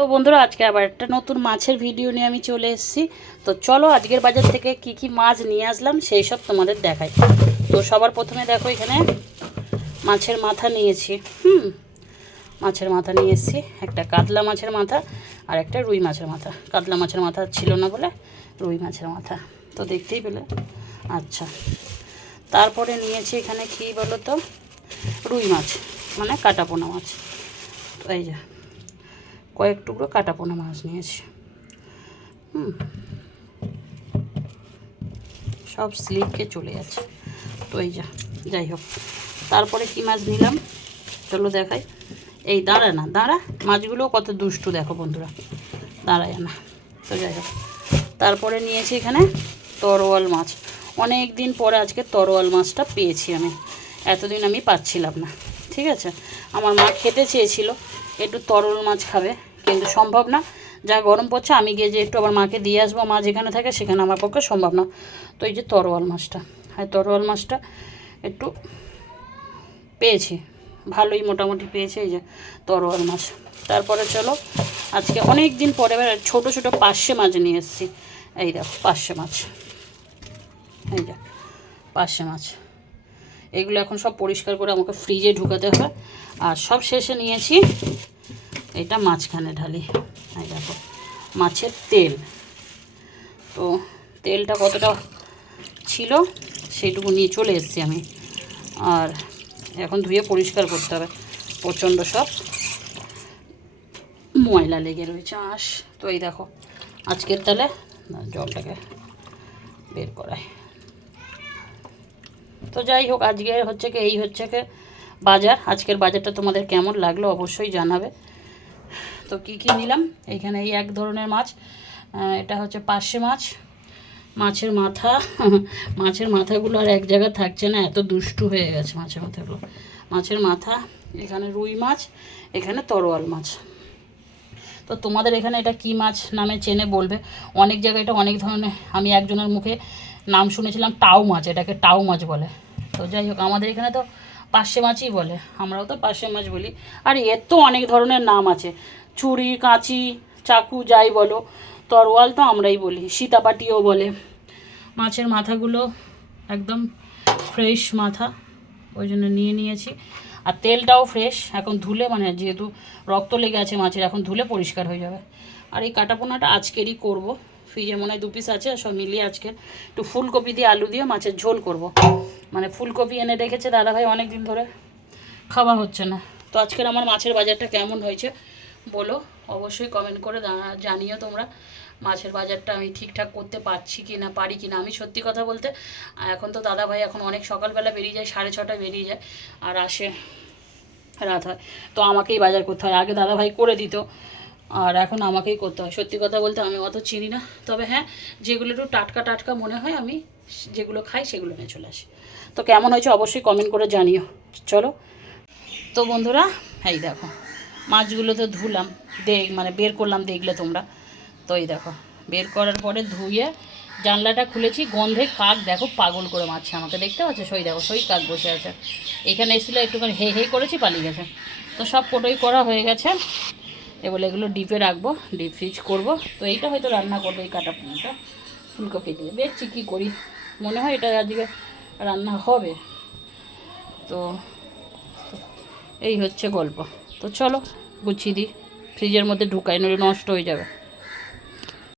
তো বন্ধুরা, আজকে আবার একটা নতুন মাছের ভিডিও নিয়ে আমি চলে এসেছি। তো চলো, আজকের বাজার থেকে কি কি মাছ নিয়ে আসলাম সেই সব তোমাদের দেখাই। তো সবার প্রথমে দেখো, এখানে মাছের মাথা নিয়েছি। হুম, মাছের মাথা নিয়ে এসেছি। একটা কাতলা মাছের মাথা আর একটা রুই মাছের মাথা। কাতলা মাছের মাথা ছিল না বলে রুই মাছের মাথা। তো দেখতেই পেলে। আচ্ছা তারপরে নিয়েছি এখানে কি বলো তো রুই মাছ মানে কাটাপোনা মাছ। তো এই যে কয়েক টুকরো কাটাপোনা মাছ নিয়েছি। হুম। সব স্লিপকে চলে যাচ্ছে। তো এই যা, যাই হোক। তারপরে কি মাছ নিলাম? চলো দেখাই। এই দাঁড়া না, দাঁড়া। মাছগুলো কত দুষ্টু, দেখো বন্ধুরা। দাঁড়ায় না। তো যাই হোক। তারপরে নিয়েছি এখানে তরোয়াল মাছ। অনেক দিন পরে আজকে তরোয়াল মাছটা পেয়েছি আমি। এতদিন আমি পাচ্ছিলাম না। ঠিক আছে? আমার মা খেতে চেয়েছিল, একটু তরল মাছ খাবে। কিন্তু সম্ভব না। যা গরম পড়ছে, আমি গিয়ে যে একটু আবার মাকে দিয়ে আসব, মা যেখানে থাকে সেখানে আমার পক্ষে সম্ভব না। তো এই যে তরোয়াল মাছটা হ্যাঁ তরোয়াল মাছটা একটু পেয়েছি, ভালোই মোটামুটি পেয়েছে এই যে তরোয়াল মাছ। তারপরে চলো, আজকে অনেক দিন পরে এবার ছোটো ছোটো পার্শে মাছ নিয়ে এসেছি। এই দেখো, পার্শে মাছ। এই দেখ পার্শে মাছ। এগুলো এখন সব পরিষ্কার করে আমাকে ফ্রিজে ঢুকাতে হবে আর সব শেষে নিয়েছি এটা মাঝখানে ঢালি। এই দেখো, মাছের তেল। তো তেলটা কতটা ছিল সেইটুকু নিয়ে চলে এসেছি আমি। আর এখন ধুয়ে পরিষ্কার করতে হবে, প্রচণ্ড সব ময়লা লেগে রয়েছে আঁশ। তো এই দেখো, আজকের তালে জলটাকে বের করায় তো যাই হোক, আজকে হচ্ছে কি, এই হচ্ছে কি বাজার। আজকের বাজারটা তোমাদের কেমন লাগল অবশ্যই জানাবে। তো কি কি নিলাম? এইখানে এই এক ধরনের মাছ। এটা হচ্ছে পার্শে মাছ। মাছের মাথা। মাছের মাথাগুলো আর এক জায়গায় থাকছে না, এত দুষ্টু হয়ে গেছে মাছের মাথাগুলো। মাছের মাথা, এখানে রুই মাছ, এখানে তরোয়াল মাছ। তো তোমাদের এখানে এটা কি মাছ নামে চেনে বলবে। অনেক জায়গায় এটা অনেক ধরনের, আমি একজনের মুখে নাম শুনেছিলাম টাউ মাছ, এটাকে টাউ মাছ বলে। তো যাই হোক, আমাদের এখানে তো পার্শে মাছই বলে, আমরাও তো পার্শে মাছ বলি। আর এর তো অনেক ধরনের নাম আছে। ছুরি কাঁচি, চাকু, যাই বলো, তরোয়াল তো আমরাই বলি, সীতাপাটিও বলে। মাছের মাথাগুলো একদম ফ্রেশ মাথা, ওই জন্য নিয়ে নিয়েছি। আর তেলটাও ফ্রেশ এখন ধুলে মানে যেহেতু রক্ত লেগে আছে মাছের, এখন ধুলে পরিষ্কার হয়ে যাবে। আর এই কাটাপোনাটা আজকেরই করব। ফ্রিজে মনে হয় দু পিস আছে, সব মিলিয়ে আজকের একটু ফুলকপি দিয়ে আলু দিয়ে মাছের ঝোল করব। মানে ফুলকপি এনে রেখেছে দাদাভাই অনেক দিন ধরে, খাওয়া হচ্ছে না। তো আজকের আমার মাছের বাজারটা কেমন হয়েছে বলো, অবশ্যই কমেন্ট করে জানিও তোমরা, মাছের বাজারটা আমি ঠিকঠাক করতে পারছি কি না পারি কি না আমি সত্যি কথা বলতে, এখন তো দাদা ভাই এখন অনেক সকালবেলা বেরিয়ে যায়, সাড়ে ছটায় বেরিয়ে যায়, আর আসে রাত হয়। তো আমাকেই বাজার করতে হয়। আগে দাদা ভাই করে দিত, আর এখন আমাকেই করতে হয়। সত্যি কথা বলতে আমি অত চিনি না। তবে হ্যাঁ যেগুলো একটু টাটকা টাটকা মনে হয়, আমি যেগুলো খাই সেগুলো নিয়ে চলে আসি। তো কেমন হয়েছে অবশ্যই কমেন্ট করে জানিও। চলো। তো বন্ধুরা, এই দেখো। মাছগুলো তো ধুলাম, দেখ মানে বের করলাম, দেখলে তোমরা। তো এই দেখো, বের করার পরে ধুয়ে জানলাটা খুলেছি, গন্ধে কাক দেখো পাগল করে মারছে আমাকে, দেখতে পাচ্ছ? সই দেখো, সই কাক বসে আছে। এখানে এসেছিল, একটুখানি হে হে করেছি, পালিয়ে গেছে। তো সব কোটোই করা হয়ে গেছে। এবার এগুলো ডিপে রাখব, ডিপ ফ্রিজ করব। তো এইটা হয়তো রান্না করব, এই কাটা পুনিটা ফুলকপি দিয়ে। দেখছি কী করি। মনে হয় এটা আজকে রান্না হবে। তো এই হচ্ছে গল্প। তো চলো গুছিয়ে দিই। ফ্রিজের মধ্যে ঢুকাই নইলে নষ্ট হয়ে যাবে।